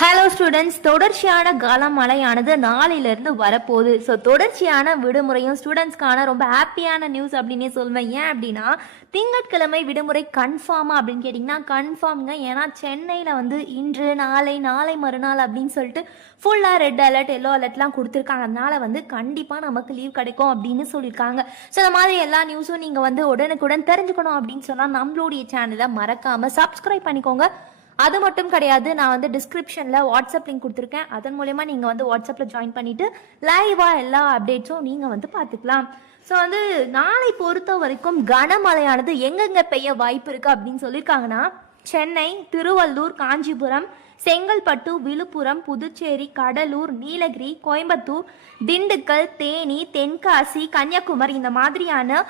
Hello students, தொடர்ச்சியான கனமழையானது நாளையிலிருந்து வரப்போகுது. ஸோ தொடர்ச்சியான விடுமுறையும் ஸ்டூடெண்ட்ஸ்க்கான ரொம்ப ஹாப்பியான நியூஸ் அப்படின்னே சொல்லுவேன். ஏன் அப்படின்னா திங்கட்கிழமை விடுமுறை கன்ஃபார்மா அப்படின்னு கேட்டிங்கன்னா கன்ஃபார்ம்ங்க. ஏன்னா சென்னையில் வந்து இன்று நாளை மறுநாள் அப்படின்னு சொல்லிட்டு ஃபுல்லாக ரெட் அலர்ட் எல்லோ அலர்ட்லாம் கொடுத்துருக்காங்க. அதனால வந்து கண்டிப்பாக நமக்கு லீவ் கிடைக்கும் அப்படின்னு சொல்லியிருக்காங்க. ஸோ இந்த மாதிரி எல்லா நியூஸும் நீங்கள் வந்து உடனுக்குடன் தெரிஞ்சுக்கணும் அப்படின்னு சொன்னால் நம்மளுடைய சேனலை மறக்காமல் சப்ஸ்கிரைப் பண்ணிக்கோங்க. அது மட்டும் கிடையாது, நான் வந்து டிஸ்கிரிப்ஷனில் வாட்ஸ்அப் லிங்க் கொடுத்துருக்கேன். அதன் மூலயமா நீங்கள் வந்து வாட்ஸ்அப்பில் ஜாயின் பண்ணிவிட்டு லைவாக எல்லா அப்டேட்ஸும் நீங்கள் வந்து பார்த்துக்கலாம். ஸோ வந்து நாளை பொறுத்த வரைக்கும் கனமழையானது எங்கெங்கே பெய்ய வாய்ப்பு இருக்குது அப்படின்னு சொல்லியிருக்காங்கன்னா சென்னை, திருவள்ளூர், காஞ்சிபுரம், செங்கல்பட்டு, விழுப்புரம், புதுச்சேரி, கடலூர், நீலகிரி, கோயம்புத்தூர், திண்டுக்கல், தேனி, தென்காசி, கன்னியாகுமரி இந்த மாதிரியான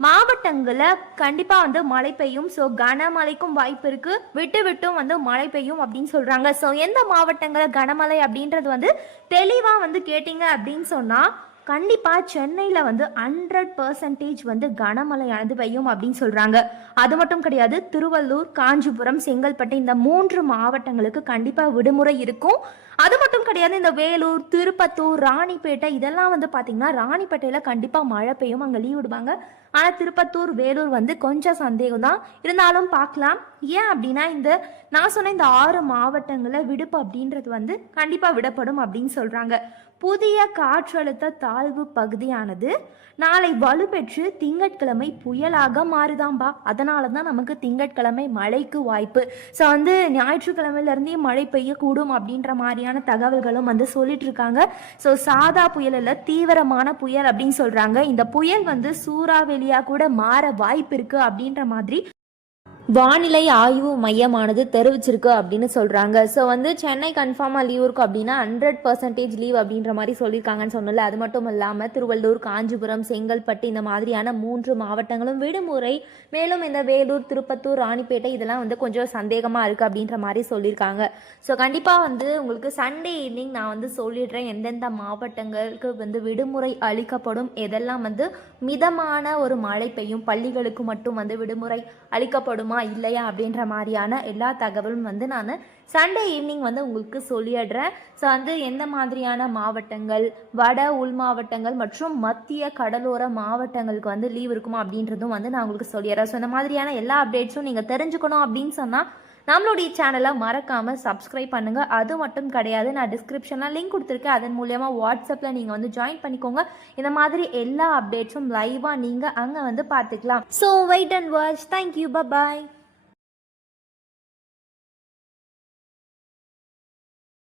மாவட்டங்களில் கண்டிப்பாக வந்து மழை பெய்யும். ஸோ கனமழைக்கும் வாய்ப்பு இருக்குது, விட்டு விட்டும் வந்து மழை பெய்யும் அப்படின்னு சொல்கிறாங்க. ஸோ எந்த மாவட்டங்களில் கனமழை அப்படின்றது வந்து தெளிவாக வந்து கேட்டிங்க அப்படின்னு சொன்னால் கண்டிப்பாக சென்னையில் வந்து 100% வந்து கனமழையானது பெய்யும் அப்படின்னு சொல்கிறாங்க. அது மட்டும் கிடையாது, திருவள்ளூர், காஞ்சிபுரம், செங்கல்பட்டு இந்த 3 மாவட்டங்களுக்கு கண்டிப்பாக விடுமுறை இருக்கும். அது மட்டும் கிடையாது, இந்த வேலூர், திருப்பத்தூர், ராணிப்பேட்டை இதெல்லாம் வந்து பார்த்திங்கன்னா ராணிப்பேட்டையில் கண்டிப்பாக மழை பெய்யும், அங்கே லீவ் விடுவாங்க. ஆனால் திருப்பத்தூர், வேலூர் வந்து கொஞ்சம் சந்தேகம் தான், இருந்தாலும் பார்க்கலாம். ஏன் அப்படின்னா நான் சொன்ன இந்த 6 மாவட்டங்களில் விடுப்பு அப்படின்றது வந்து கண்டிப்பாக விடப்படும் அப்படின்னு சொல்கிறாங்க. புதிய காற்றழுத்த தாழ்வு பகுதியானது நாளை வலுப்பெற்று திங்கட்கிழமை புயலாக மாறுதாம்பா. அதனால தான் நமக்கு திங்கட்கிழமை மழைக்கு வாய்ப்பு. ஸோ வந்து ஞாயிற்றுக்கிழமையிலேருந்தே மழை பெய்யக்கூடும் அப்படின்ற மாதிரியான தகவல்களும் வந்து சொல்லிட்டு இருக்காங்க. ஸோ சாதா புயல் இல்லை, தீவிரமான புயல் அப்படின்னு சொல்கிறாங்க. இந்த புயல் வந்து சூறாவளியாக கூட மாற வாய்ப்பு இருக்குது அப்படின்ற மாதிரி வானிலை ஆய்வு மையமானது தெரிவிச்சிருக்கு அப்படின்னு சொல்கிறாங்க. ஸோ வந்து சென்னை கன்ஃபார்மாக லீவ் இருக்கும் அப்படின்னா 100% லீவ் அப்படின்ற மாதிரி சொல்லியிருக்காங்கன்னு சொன்னல. அது மட்டும் இல்லாமல் திருவள்ளூர், காஞ்சிபுரம், செங்கல்பட்டு இந்த மாதிரியான 3 மாவட்டங்களும் விடுமுறை. மேலும் இந்த வேலூர், திருப்பத்தூர், ராணிப்பேட்டை இதெல்லாம் வந்து கொஞ்சம் சந்தேகமாக இருக்குது அப்படின்ற மாதிரி சொல்லியிருக்காங்க. ஸோ கண்டிப்பாக வந்து உங்களுக்கு சண்டே ஈவினிங் நான் வந்து சொல்லிடுறேன் எந்தெந்த மாவட்டங்களுக்கு வந்து விடுமுறை அளிக்கப்படும், எதெல்லாம் வந்து மிதமான ஒரு மழை பெய்யும், பள்ளிகளுக்கு மட்டும் வந்து விடுமுறை அளிக்கப்படுமா இல்லையா அப்படின்ற மாதிரியான எல்லா தகவலும் வந்து நான் சண்டே ஈவினிங் வந்து உங்களுக்கு சொல்லிடுறேன். ஸோ வந்து எந்த மாதிரியான மாவட்டங்கள், வட உள் மாவட்டங்கள் மற்றும் மத்திய கடலோர மாவட்டங்களுக்கு வந்து லீவ் இருக்குமா அப்படின்றதும் வந்து நான் உங்களுக்கு சொல்லிடுறேன். ஸோ இந்த மாதிரியான எல்லா அப்டேட்ஸும் நீங்கள் தெரிஞ்சுக்கணும் அப்படின்னு சொன்னால் நம்மளுடைய சேனலை மறக்காமல் சப்ஸ்கிரைப் பண்ணுங்கள். அது மட்டும் கிடையாது, நான் டிஸ்கிரிப்ஷனில் லிங்க் கொடுத்துருக்கேன். அதன் மூலயமா வாட்ஸ்அப்பில் நீங்கள் வந்து ஜாயின் பண்ணிக்கோங்க. இந்த மாதிரி எல்லா அப்டேட்ஸும் லைவாக நீங்கள் அங்கே வந்து பார்த்துக்கலாம். So wait and watch. Thank you, bye.